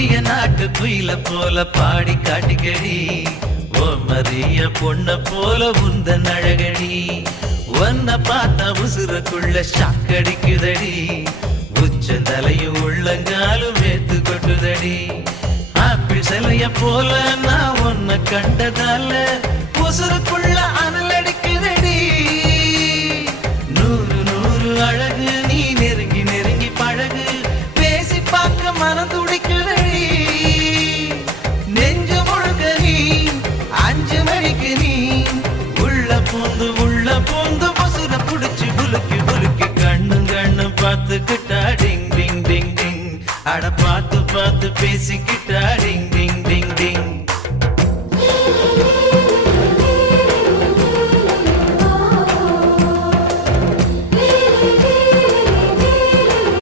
புளிய நாட்டு குயில போல பாடி காட்டிக்கடி ஓ மரிய பொண்ண போல உந்தன் அழகடி ஒன்ன பார்த்தா உசுருக்குள்ள ஷாக்கடிக்குதடி உச்சந்தலையும் உள்ளங்காலும் வேத்து கொட்டுதடி ஆப்பிள் சிலைய போல நான் உன்னை கண்டதால உசுருக்குள்ள அனல் அடிக்குதடி நூறு நூறு அழகு நீ நெருங்கி நெருங்கி பழகு பேசி பார்க்க மனம் துடிக்குதடி நெஞ்சு முழுக்க நீ 5 மணிக்கு நீ உள்ள பூந்து பசுர புடிச்சு புலுக்கி புலுக்கி கண்ணும் கண்ணும் பார்த்துக்கிட்டா டிங் டிங் டிங் டிங் அட பார்த்து பார்த்து பேசிக்கிட்டா டிங் டிங் டிங் டிங்